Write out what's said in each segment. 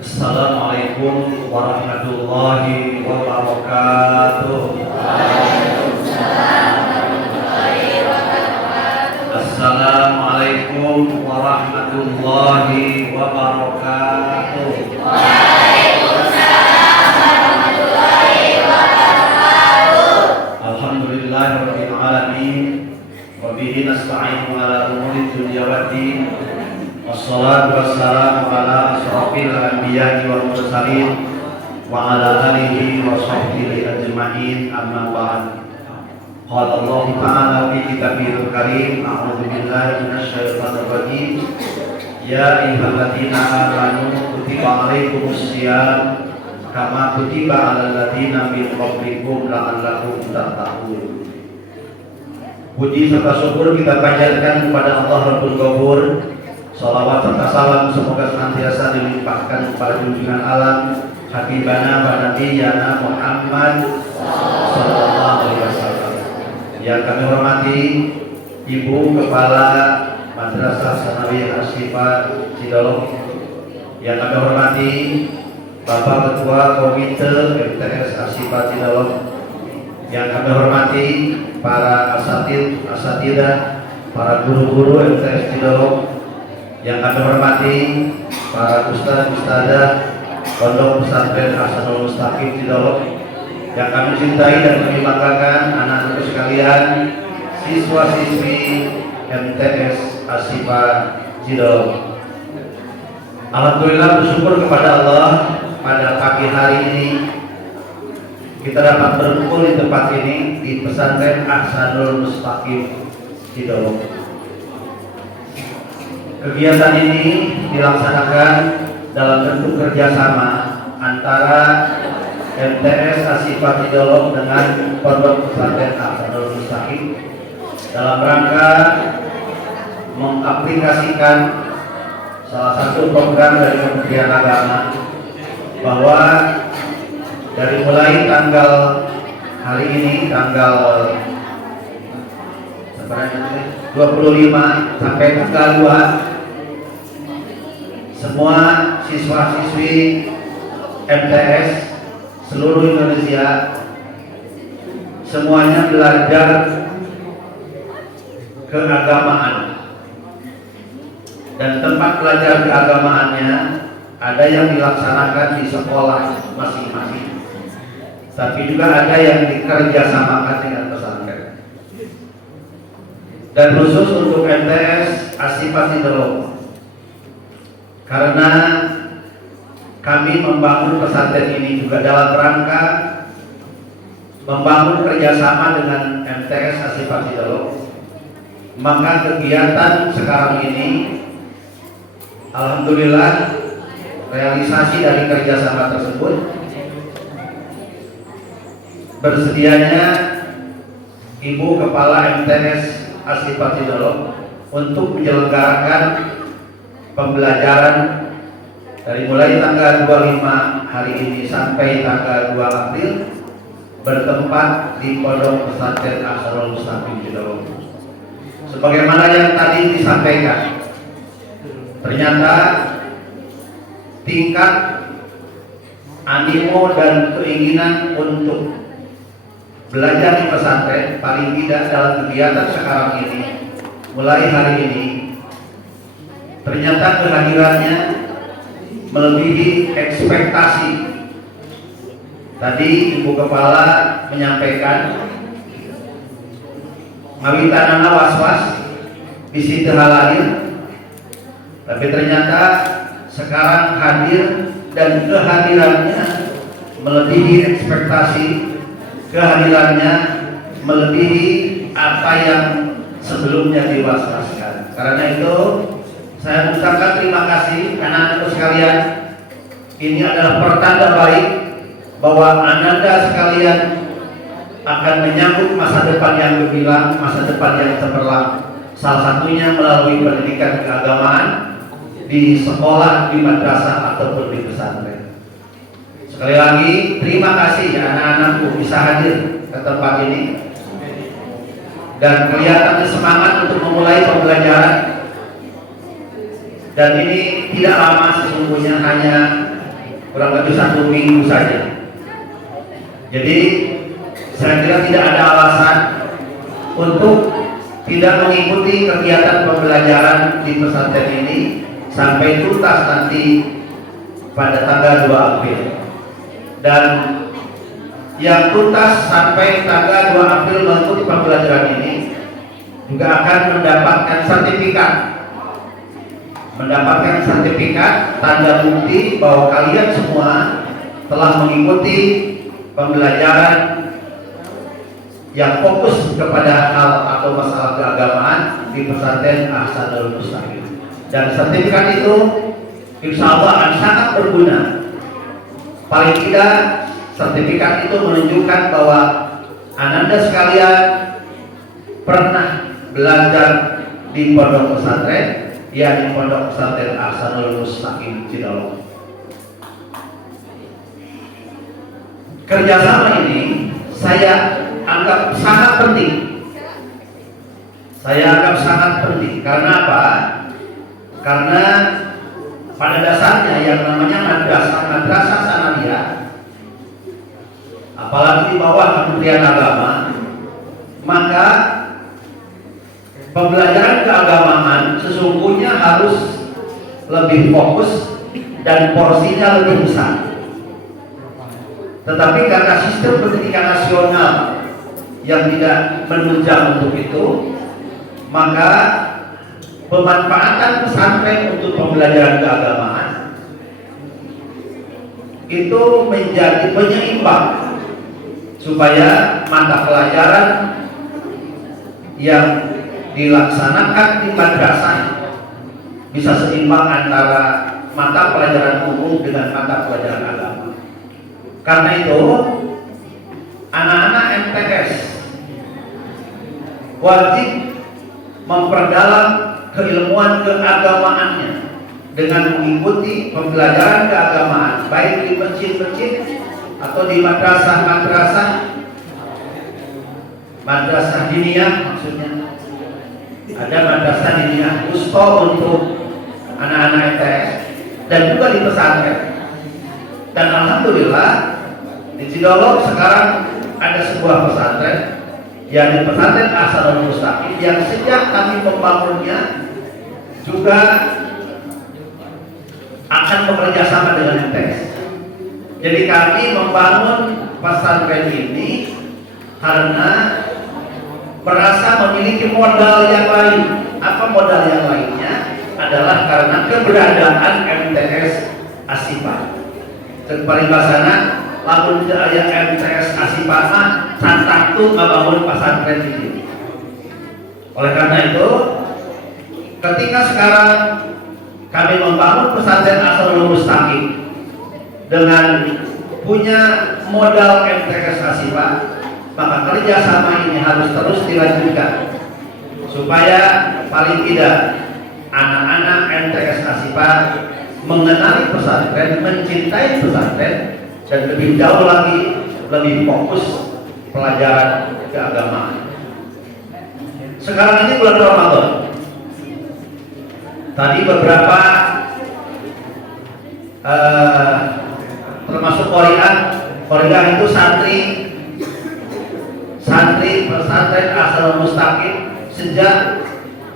Assalamualaikum warahmatullahi wabarakatuh. Assalamualaikum warahmatullahi wabarakatuh. Alhamdulillahirabbil alamin wa bihi nasta'inu ala umuri dunya waddin. Wassalatu wassalamu ala asrofil anbiya'i wal mursalin wa ala alihi wa sahbihi ajma'in, amma ba'd. Qala Allah ta'ala fi kitabihil karim, a'udzu billahi minasy syaithanir rajim. Ya ayyuhalladzina amanu kutiba 'alaikumus shiyam kama kutiba 'alal ladzina min qablikum la'allakum tattaqun. Puji serta syukur kita panjatkan kepada Allah Rabbul Ghafur. Salawat serta salam semoga senantiasa dilimpahkan kepada junjungan alam Habibana wa Nabiyana Muhammad sallallahu alaihi wasallam. Yang kami hormati Ibu Kepala Madrasah Sanawiyah Asyifa Cidolog, yang kami hormati Bapak Ketua Komite MTS Asyifa Cidolog, yang kami hormati para asatidah, para guru-guru MTS Cidolog, yang kami hormati para ustaz-ustadzah Pondok Pesantren Hasanul Mustaqim Cidolog, yang kami cintai dan kami banggakan anak-anak sekalian, siswa-siswi MTS Asyifa Cidolog. Alhamdulillah, bersyukur kepada Allah pada pagi hari ini kita dapat berkumpul di tempat ini di Pesantren Hasanul Mustaqim Cidolog. Kegiatan ini dilaksanakan dalam bentuk kerjasama antara MTS Asyifa Cidolog dengan Pondok Pesantren Hasanul Mustaqim dalam rangka mengaplikasikan salah satu program dari Kementerian Agama, bahwa dari mulai tanggal hari ini, tanggal 25 sampai tanggal 2, semua siswa-siswi MTS seluruh Indonesia semuanya belajar keagamaan, dan tempat belajar keagamaannya ada yang dilaksanakan di sekolah masing-masing, tapi juga ada yang dikerjasamakan dengan pesantren. Dan khusus untuk MTS Asyifa Cidolog, karena kami membangun pesantren ini juga dalam rangka membangun kerjasama dengan MTS Asyifa Cidolog, maka kegiatan sekarang ini alhamdulillah realisasi dari kerjasama tersebut bersedianya Ibu Kepala MTS Asyifa Cidolog untuk menyelenggarakan pembelajaran dari mulai tanggal 25 hari ini sampai tanggal 2 April bertempat di Pondok Pesantren Hasanul Mustaqim Cidolog. Sebagaimana yang tadi disampaikan, ternyata tingkat animo dan keinginan untuk belajar di pesantren paling tidak dalam kegiatan sekarang ini, mulai hari ini, ternyata kehadirannya melebihi ekspektasi. Tadi Ibu Kepala menyampaikan ngawitanana was-was bisi teu halalin, tapi ternyata sekarang hadir dan kehadirannya melebihi ekspektasi, kehadirannya melebihi apa yang sebelumnya diwaswaskan. Karena itu saya ucapkan terima kasih anak-anak sekalian. Ini adalah pertanda baik bahwa ananda sekalian akan menyambut masa depan yang gemilang, masa depan yang cemerlang. Salah satunya melalui pendidikan keagamaan di sekolah, di madrasah ataupun di pesantren. Sekali lagi terima kasih ya anak-anakku bisa hadir ke tempat ini dan kelihatan semangat untuk memulai pembelajaran. Dan ini tidak lama, sesungguhnya hanya kurang lebih 1 minggu saja. Jadi saya kira tidak ada alasan untuk tidak mengikuti kegiatan pembelajaran di pesantren ini sampai tuntas nanti pada tanggal 2 April. Dan yang tuntas sampai tanggal 2 April mengikuti pembelajaran ini juga akan mendapatkan sertifikat tanda bukti bahwa kalian semua telah mengikuti pembelajaran yang fokus kepada hal atau masalah keagamaan di pesantren Ahsanul Mustaqim. Dan sertifikat itu insya Allah akan sangat berguna. Paling tidak sertifikat itu menunjukkan bahwa Ananda sekalian pernah belajar di pondok pesantren, yakni pondok pesantren Ahsanul Mustaqim Cidolong. Kerjasama ini saya anggap sangat penting. Karena apa? Karena pada dasarnya yang namanya madrasah sanawiyah, apalagi di bawah Kementerian Agama, maka pembelajaran keagamaan sesungguhnya harus lebih fokus dan porsinya lebih besar. Tetapi karena sistem pendidikan nasional yang tidak menunjang untuk itu, maka pemanfaatan pesantren untuk pembelajaran keagamaan itu menjadi penyeimbang supaya mata pelajaran yang dilaksanakan di madrasah bisa seimbang antara mata pelajaran umum dengan mata pelajaran agama. Karena itu anak-anak MTS wajib memperdalam keilmuan keagamaannya dengan mengikuti pembelajaran keagamaan baik di masjid-masjid atau di madrasah diniyah, maksudnya ada madrasah diniyah wusta untuk anak-anak MTS dan juga di pesantren. Dan alhamdulillah di Cidolong sekarang ada sebuah pesantren, yakni pesantren Ahsanul Mustaqim, yang sejak kami membangunnya juga akan bekerja sama dengan MTS. Jadi kami membangun pesantren ini karena merasa memiliki modal yang lain. Apa modal yang lainnya? Adalah karena keberadaan MTS Asyifa. Dan paling basana lamun aya MTS Asyifa cantak tuh ngabangun pesantren ini. Oleh karena itu, ketika sekarang kami membangun pesantren Ahsanul Mustaqim dengan punya modal MTS Asyifa, maka kerjasama ini harus terus dilanjutkan supaya paling tidak anak-anak MTS Asyifa mengenali pesantren, mencintai pesantren, dan lebih jauh lagi lebih fokus pelajaran keagamaan. Sekarang ini bulan Ramadan. Tadi beberapa termasuk Korea itu santri pesantren Ahsanul Mustaqim sejak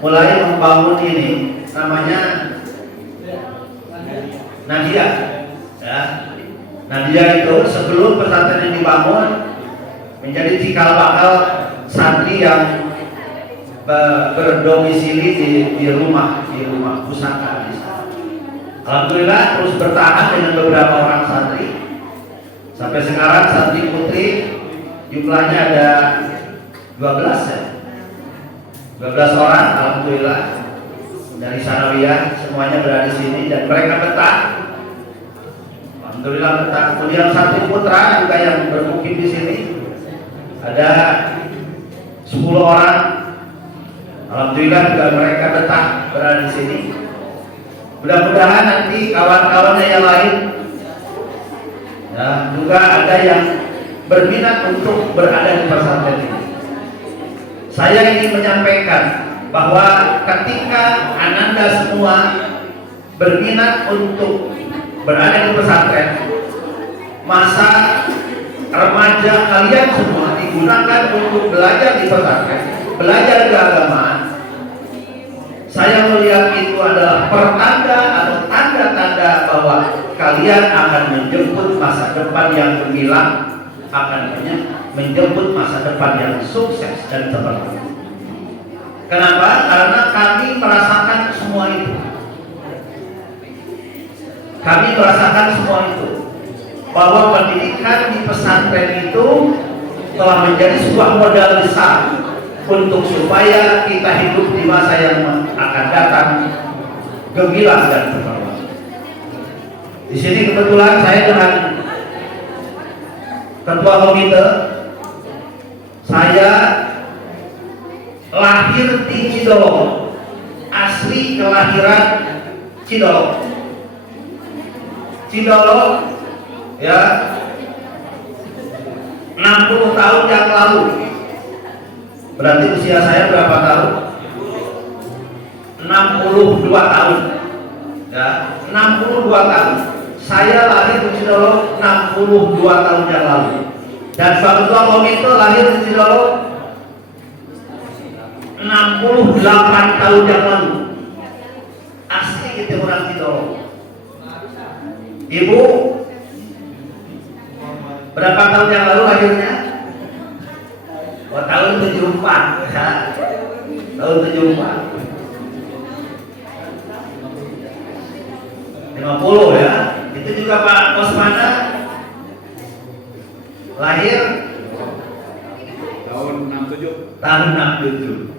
mulai membangun ini namanya Nadia, ya. Nadia itu sebelum pesantren ini dibangun menjadi cikal bakal santri yang berdomisili di rumah pusaka. Alhamdulillah terus bertahan dengan beberapa orang santri sampai sekarang santri putri jumlahnya ada 12 ya. 12 orang alhamdulillah dari sanawiyah semuanya berada di sini dan mereka betah. Alhamdulillah betah. Kemudian santri putra juga yang bermukim di sini ada 10 orang. Alhamdulillah juga mereka betah berada di sini. Mudah-mudahan nanti kawan-kawannya yang lain ya, juga ada yang berminat untuk berada di pesantren ini. Saya ingin menyampaikan bahwa ketika Ananda semua berminat untuk berada di pesantren, masa remaja kalian semua digunakan untuk belajar di pesantren, belajar keagamaan. Saya melihat itu adalah pertanda atau tanda-tanda bahwa kalian akan menjemput masa depan yang gemilang, akan menjemput masa depan yang sukses dan cemerlang. Kenapa? Karena kami merasakan semua itu. Kami merasakan semua itu. Bahwa pendidikan di pesantren itu telah menjadi sebuah modal besar untuk supaya kita hidup di masa yang akan datang gemilang dan cemerlang. Di sini kebetulan saya dengan ketua komite, saya lahir di Cidolong, asli kelahiran Cidolong. Cidolong ya 60 tahun yang lalu. Berarti usia saya berapa tahun? 62 tahun. Ya, 62 tahun. Saya lahir di Cidolong 62 tahun yang lalu. Dan Pak Ketua Komite lahir di Cidolong 68 tahun yang lalu. Asli kita orang Cidolong. Ibu berapa tahun yang lalu lahirnya? Tahun 74 ya. Tahun 74 50 ya. Itu juga Pak Kosmana lahir tahun 67. Tahun 67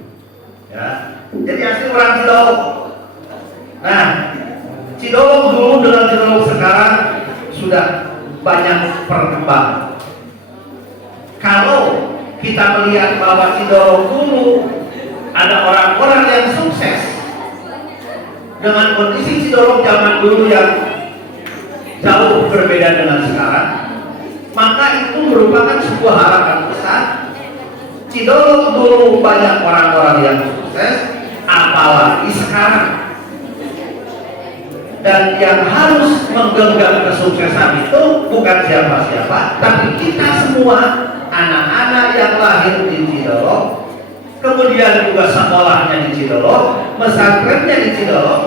ya. Jadi asli orang Cidolong. Nah, Cidolong dulu dengan Cidolong sekarang sudah banyak perkembangan. Kalau kita melihat bahwa Cidolong dulu ada orang-orang yang sukses, dengan kondisi Cidolong zaman dulu yang jauh berbeda dengan sekarang, maka itu merupakan sebuah harapan besar. Cidolong dulu banyak orang-orang yang sukses, apalagi sekarang. Dan yang harus menggenggam kesuksesan itu bukan siapa-siapa, tapi kita semua, anak-anak yang lahir di Cidolong, kemudian juga sekolahnya di Cidolong, pesantrennya di Cidolong,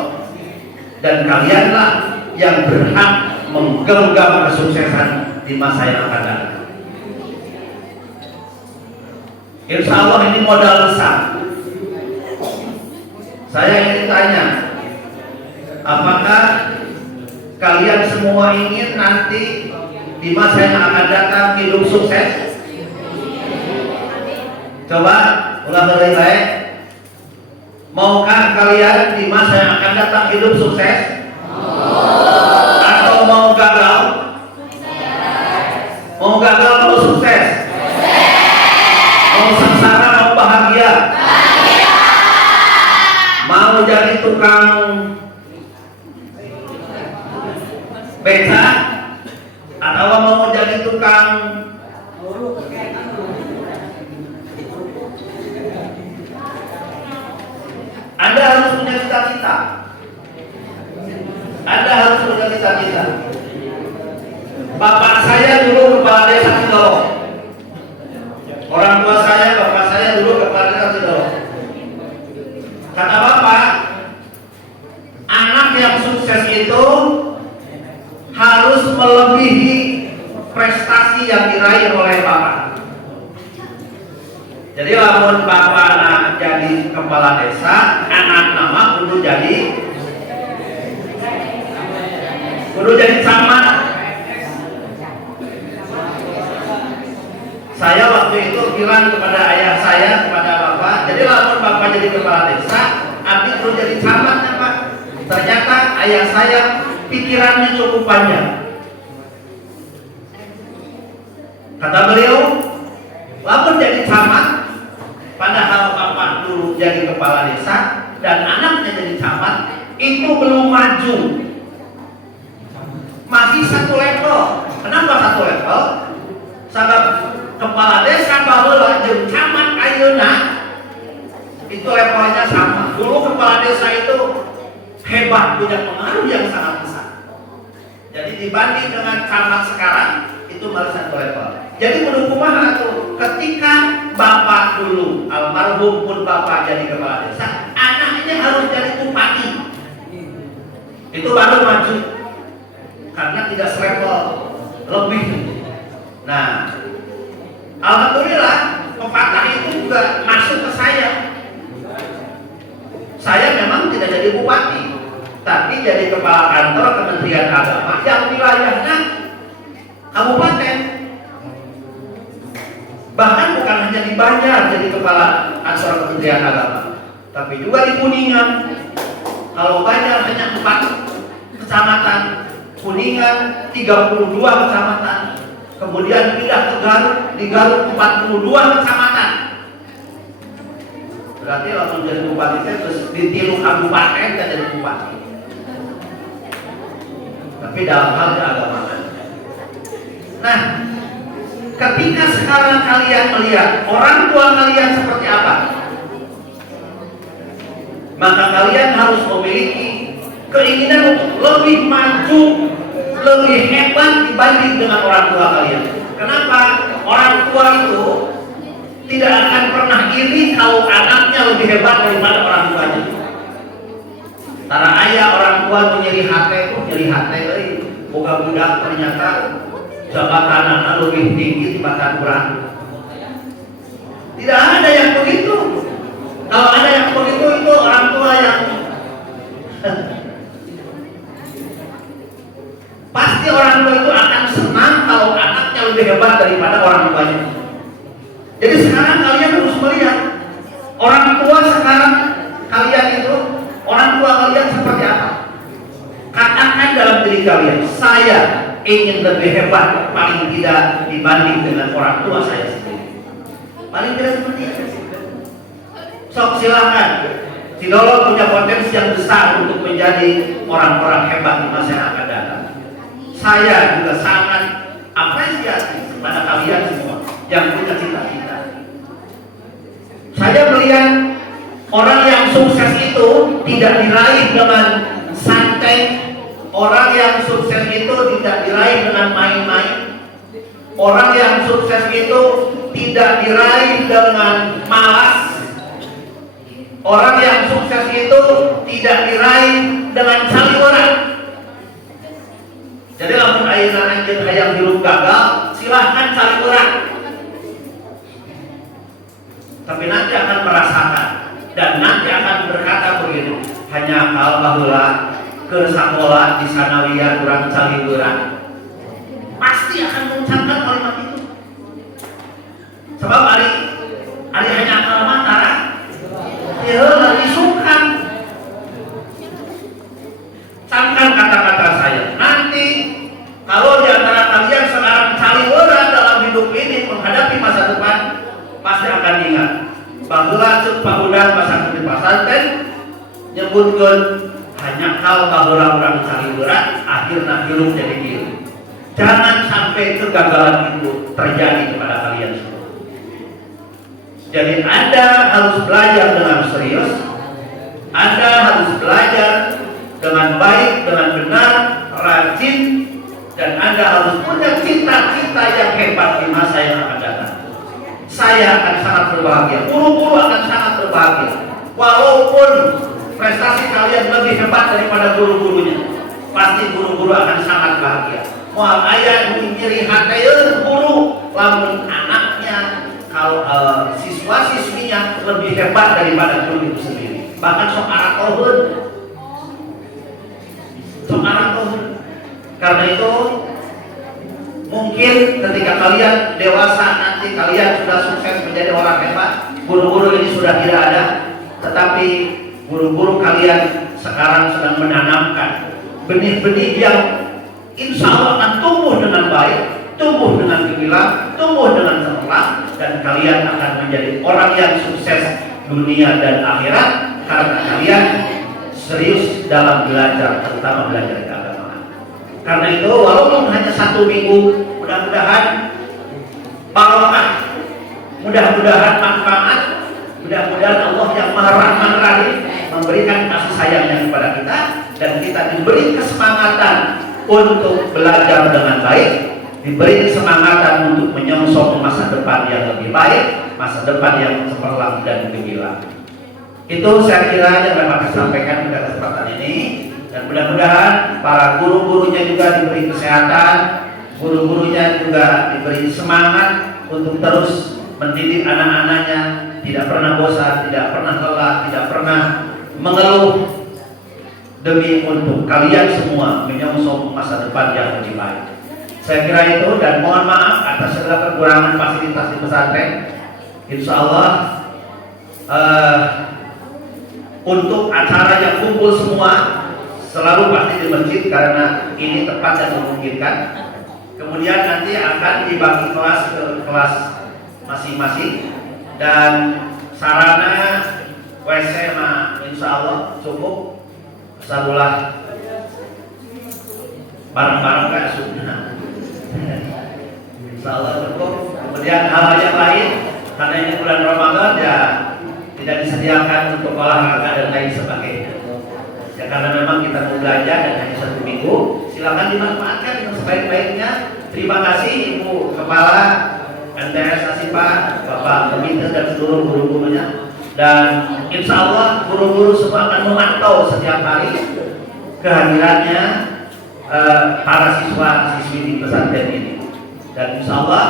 dan kalianlah yang berhak menggenggam kesuksesan di masa yang akan datang. Insya Allah ini modal besar. Saya ingin tanya, apakah kalian semua ingin nanti di masa yang akan datang hidup sukses? Coba ulang lebih baik. Maukah kalian di masa yang akan datang hidup sukses? Atau mau gagal? Mau gagal mau sukses? Mau sengsara mau bahagia? Mau jadi tukang beca atau mau jadi tukang Anda harus punya cita-cita. Anda harus punya cita-cita. Bapak saya dulu kepala desa Cidolong. Orang tua saya, bapak saya dulu kepala desa Cidolong. Kata bapak, anak yang sukses itu harus melebihi prestasi yang diraih oleh bapak. Jadi lamun bapak jadi kepala desa, anak nama kudu jadi camat. Saya waktu itu bilang kepada ayah saya, kepada bapak, jadi lamun bapak jadi kepala desa, abdi kudu jadi camatnya pak. Ternyata ayah saya pikirannya cukup panjang. Kata beliau, lamun jadi camat, padahal bapak dulu jadi kepala desa dan anaknya jadi camat, itu belum maju, masih satu level. Kenapa satu level? Sabab kepala desa baheula jeung camat ayeuna itu levelnya sama. Dulu kepala desa itu hebat, punya pengaruh yang sangat besar. Jadi dibanding dengan camat sekarang itu malah satu level. Jadi menurut kumaha tuh ketika bapak dulu almarhum pun bapak jadi kepala desa, anaknya harus jadi bupati. Itu baru maju karena tidak selevel lebih. Nah, alhamdulillah pepatah itu juga masuk ke saya. Saya memang tidak jadi bupati, tapi jadi kepala kantor Kementerian Agama yang wilayahnya kabupaten. Bahkan bukan hanya di Banjar jadi kepala kantor Kementerian Agama, tapi juga di Kuningan. Kalau Banjar hanya 4 kecamatan, Kuningan 32 kecamatan, kemudian pindah ke Garut, di Garut 42 kecamatan. Berarti langsung jadi bupati terus ditilu kabupaten dan jadi bupati. Tapi dalam hal keagamaan. Nah, ketika sekarang kalian melihat orang tua kalian seperti apa, maka kalian harus memiliki keinginan untuk lebih maju, lebih hebat dibanding dengan orang tua kalian. Kenapa? Orang tua itu tidak akan pernah iri kalau anaknya lebih hebat daripada orang tuanya. Tara ayah orang tua nyeri hati itu nyeri hati euy, boga budak ternyata jabatanana lebih tinggi dibanding kurang. Tidak ada yang begitu. Kalau ada yang begitu itu orang tua yang pasti orang tua itu akan senang kalau anaknya lebih hebat daripada orang tuanya. Jadi sekarang kalian harus melihat orang tua sekarang kalian itu, orang tua kalian seperti apa. Katakan dalam diri kalian, saya ingin lebih hebat paling tidak dibanding dengan orang tua saya sendiri. Paling tidak seperti itu. Sok silakan. Sidolo punya potensi yang besar untuk menjadi orang-orang hebat di masa yang akan datang. Saya juga sangat apresiasi kepada kalian semua yang punya cita-cita. Saya melihat orang yang sukses itu tidak diraih dengan santai, orang yang sukses itu tidak diraih dengan main-main, orang yang sukses itu tidak diraih dengan malas, orang yang sukses itu tidak diraih dengan caliwara. Jadi lamun ayeuna anjeun hayang hirup gagal, silahkan caliwara. Tapi nanti akan merasakan dan nanti akan berkata begitu, hanya hal baheula ke sakola di sanawiyah kurang caliwara. Pasti akan mengucapkan kalimat itu. Sebab ari hanya kalimat tara ya lagi sukan. Camkan kata-kata saya. Nanti kalau di antara kalian sekarang caliwara dalam hidup ini menghadapi masa depan, pasti akan ingat bahwa sepahudan pasang di pasantren nyebutkan hanya hal bahwa orang caliwara akhirnya hidup jadi biru. Jangan sampai kegagalan itu terjadi kepada kalian semua. Jadi Anda harus belajar dengan serius, Anda harus belajar dengan baik, dengan benar, rajin, dan Anda harus punya cita-cita yang hebat di masa yang akan datang. Saya akan sangat berbahagia, guru-guru akan sangat berbahagia, walaupun prestasi kalian lebih hebat daripada guru-gurunya, pasti guru-guru akan sangat bahagia. Moal ayah nyeri hati guru, lamun anaknya kalau siswa-siswinya lebih hebat daripada guru itu sendiri, bahkan sok aratohun. Karena itu mungkin ketika kalian dewasa nanti kalian sudah sukses menjadi orang hebat, guru-guru ini sudah tidak ada, tetapi guru-guru kalian sekarang sedang menanamkan benih-benih yang insya Allah akan tumbuh dengan baik, tumbuh dengan gemilang, tumbuh dengan cemerlang, dan kalian akan menjadi orang yang sukses dunia dan akhirat karena kalian serius dalam belajar, terutama belajar keagamaan. Karena itu walaupun hanya 1 minggu, mudah-mudahan barokah, mudah-mudahan manfaat, mudah-mudahan Allah yang Maha Rahman Rahim memberikan kasih sayangnya kepada kita dan kita diberi kesemangatan untuk belajar dengan baik, diberi kesemangatan untuk menyongsong masa depan yang lebih baik, masa depan yang cemerlang dan gemilang. Itu saya kira yang dapat disampaikan pada kesempatan ini, dan mudah-mudahan para guru-gurunya juga diberi kesehatan, guru-gurunya juga diberi semangat untuk terus mendidik anak-anaknya, tidak pernah bosan, tidak pernah lelah, tidak pernah mengeluh, demi untuk kalian semua menyongsong masa depan yang lebih baik. Saya kira itu, dan mohon maaf atas segala kekurangan fasilitas di pesantren. Insya Allah untuk acara yang kumpul semua selalu pasti di masjid karena ini tepat dan memungkinkan. Kemudian nanti akan dibagi kelas ke kelas masing-masing, dan sarana WC insya Allah cukup, salulah barang-barang kayak sunnah insya Allah cukup. Kemudian hal yang lain, karena ini bulan Ramadan ya tidak disediakan untuk olahraga dan lain sebagainya ya, karena memang kita mau belajar dan hanya 1 minggu, silakan dimanfaatkan dengan sebaik-baiknya. Terima kasih Ibu Kepala MTS Asipa, Bapak Pemimpin dan seluruh guru-gurunya, dan insya Allah guru-guru semua akan memantau setiap hari kehadirannya para siswa-siswi di pesantren ini, dan insya Allah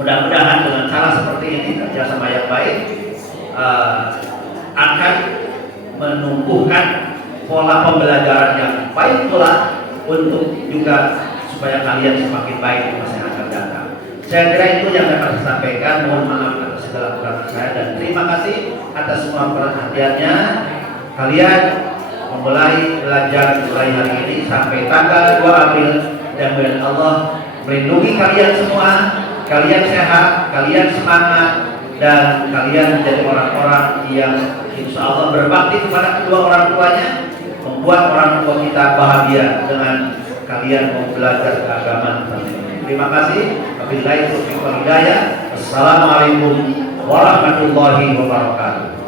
mudah-mudahan dengan cara seperti ini, kerjasama yang baik, akan menumbuhkan pola pembelajaran yang baik pula untuk juga supaya kalian semakin baik di masa yang akan datang. Saya kira itu yang dapat saya sampaikan. Mohon maaf atas segala kekurangan saya, dan terima kasih atas semua perhatiannya. Kalian memulai belajar mulai hari ini sampai tanggal 2 April, dan mudah Allah melindungi kalian semua. Kalian sehat, kalian semangat, dan kalian menjadi orang-orang yang insya Allah berbakti kepada kedua orang tuanya, membuat orang tua kita bahagia dengan kalian mau belajar keagamaan. Terima kasih. Wabillahi taufiq wal hidayah. Assalamualaikum warahmatullahi wabarakatuh.